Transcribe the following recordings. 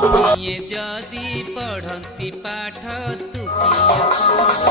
सभिए जदि पढ़ती पाठ तू किया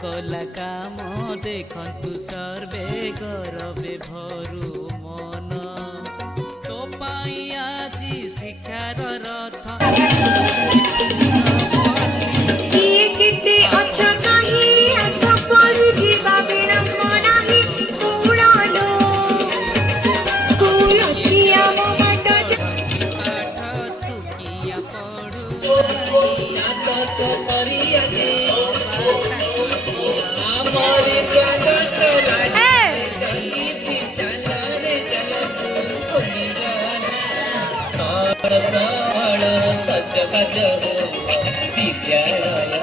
कला काम देखु सर्वे गौरवे भरू मन तो पाई आज शिक्षार रथ सजगज विद्यालय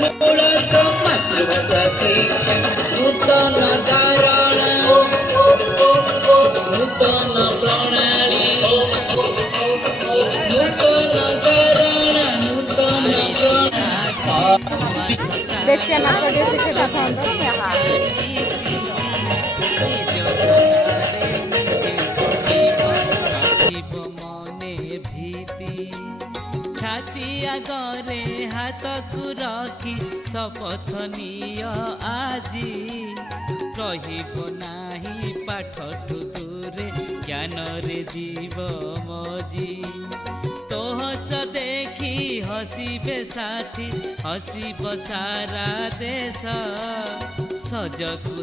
मूलक मातृभाषा शिक्षा नूतन धारण नूतन प्रणाली नूतन धारण नूतन छातिया गरे हाथ को रखी शपथ निय आजी रहिब नाही पाठटु दूरे ज्ञान रे जीव मजी तोहस देखी हसीबे साथी हसीब सारा देश सजकु